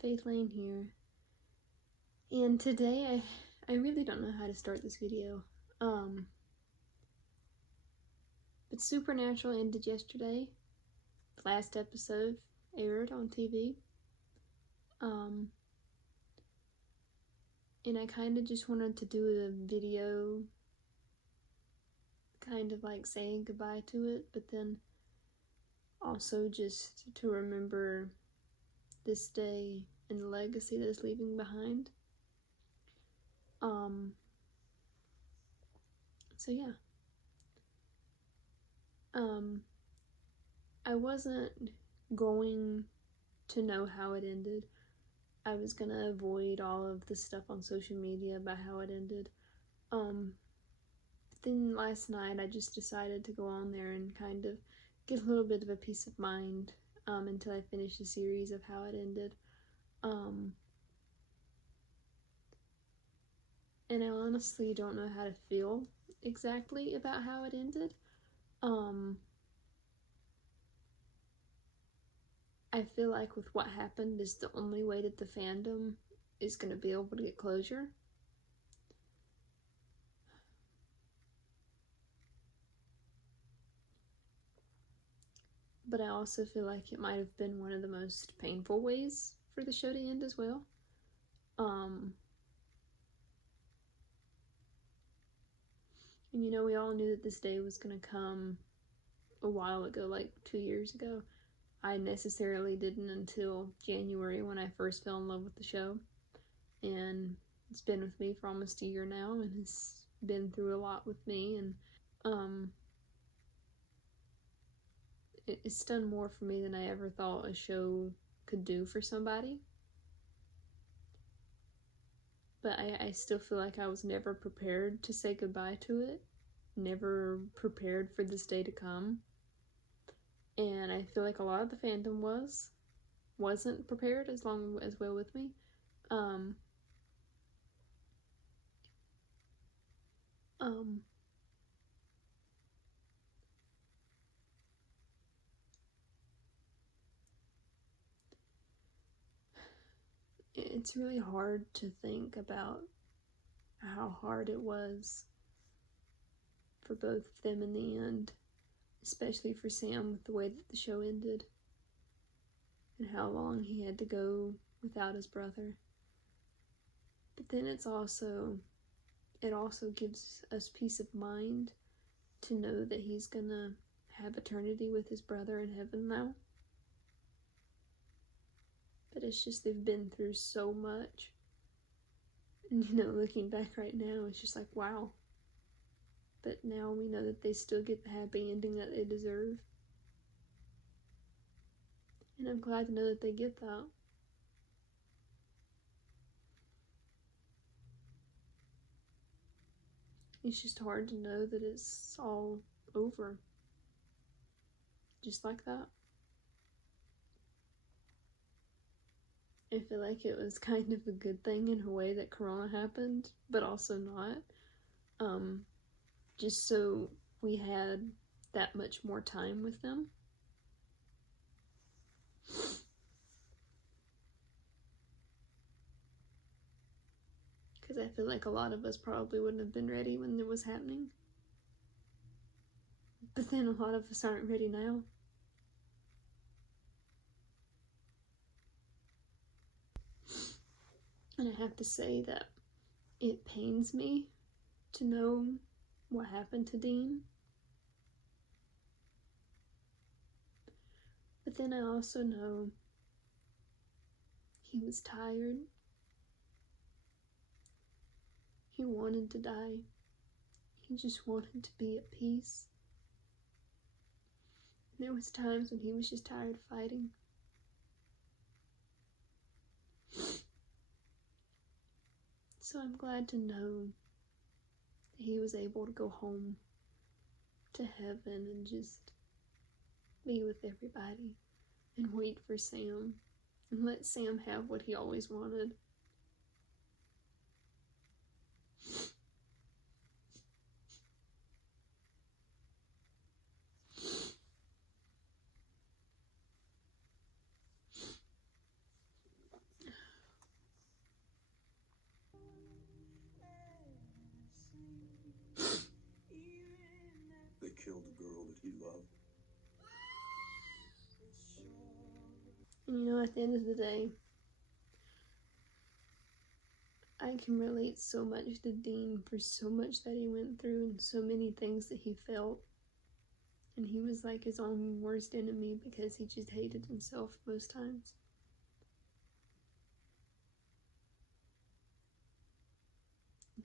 Faith Lane here, and today I really don't know how to start this video. But Supernatural ended yesterday. The last episode aired on TV. And I kind of just wanted to do a video kind of like saying goodbye to it, but then also just to remember this day and the legacy that it's leaving behind. So yeah. I wasn't going to know how it ended. I was gonna avoid all of the stuff on social media about how it ended. But then last night I just decided to go on there and kind of get a little bit of a peace of mind until I finish the series of how it ended. And I honestly don't know how to feel exactly about how it ended. I feel like with what happened is the only way that the fandom is going to be able to get closure. But I also feel like it might have been one of the most painful ways for the show to end as well. And you know, we all knew that this day was going to come a while ago, like 2 years ago. I necessarily didn't until January when I first fell in love with the show. And it's been with me for almost a year now, and it's been through a lot with me. And it's done more for me than I ever thought a show could do for somebody. But I still feel like I was never prepared to say goodbye to it. Never prepared for this day to come. And I feel like a lot of the fandom wasn't prepared as well with me. It's really hard to think about how hard it was for both of them in the end, especially for Sam with the way that the show ended and how long he had to go without his brother. But then it also gives us peace of mind to know that he's gonna have eternity with his brother in heaven now. But it's just they've been through so much. And you know, looking back right now, it's just like, wow. But now we know that they still get the happy ending that they deserve. And I'm glad to know that they get that. It's just hard to know that it's all over. Just like that. I feel like it was kind of a good thing in a way that Corona happened, but also not. Just so we had that much more time with them. Because I feel like a lot of us probably wouldn't have been ready when it was happening. But then a lot of us aren't ready now. And I have to say that it pains me to know what happened to Dean. But then I also know he was tired. He wanted to die. He just wanted to be at peace. And there was times when he was just tired of fighting. So I'm glad to know that he was able to go home to heaven and just be with everybody and wait for Sam and let Sam have what he always wanted. killed the girl that he loved. And you know, at the end of the day, I can relate so much to Dean for so much that he went through and so many things that he felt. And he was like his own worst enemy because he just hated himself most times.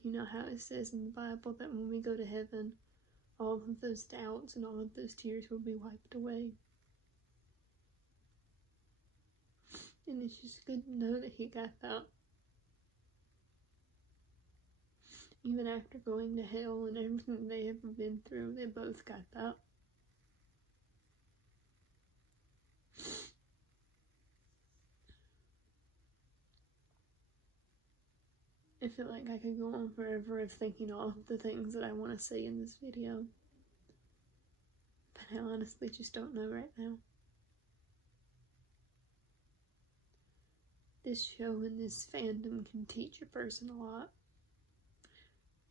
You know how it says in the Bible that when we go to heaven, all of those doubts and all of those tears will be wiped away. And it's just good to know that he got that. Even after going to hell and everything they ever been through, they both got that. I feel like I could go on forever of thinking all of the things that I want to say in this video. But I honestly just don't know right now. This show and this fandom can teach a person a lot.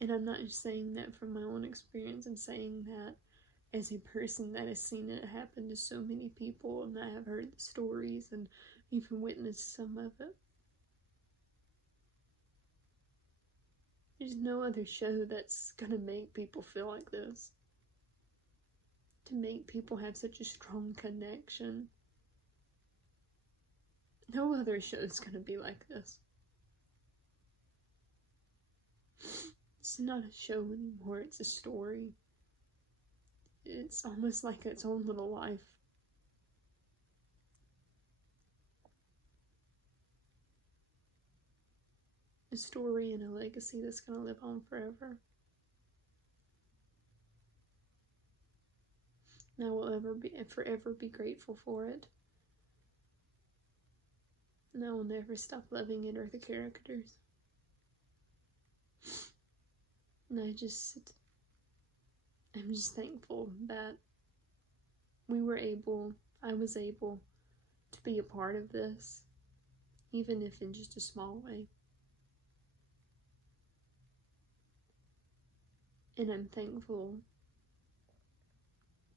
And I'm not just saying that from my own experience, I'm saying that as a person that has seen it happen to so many people, and I have heard the stories and even witnessed some of it. There's no other show that's gonna make people feel like this. To make people have such a strong connection. No other show's gonna be like this. It's not a show anymore, it's a story. It's almost like its own little life. A story and a legacy that's gonna live on forever. And I will forever be grateful for it. And I will never stop loving it or the characters. And I'm just thankful that I was able to be a part of this, even if in just a small way. And I'm thankful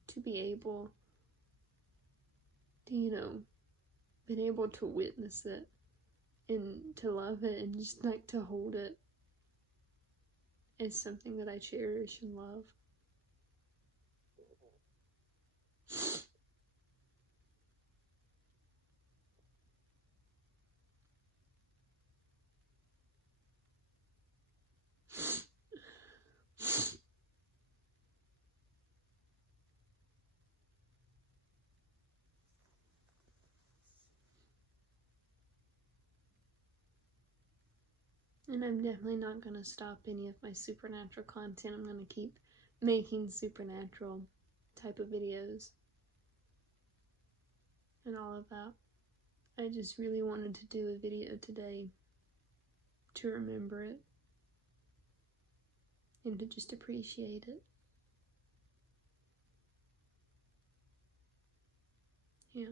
to be able to, been able to witness it and to love it and just like to hold it as something that I cherish and love. And I'm definitely not going to stop any of my supernatural content. I'm going to keep making supernatural type of videos and all of that. I just really wanted to do a video today to remember it and to just appreciate it. Yeah.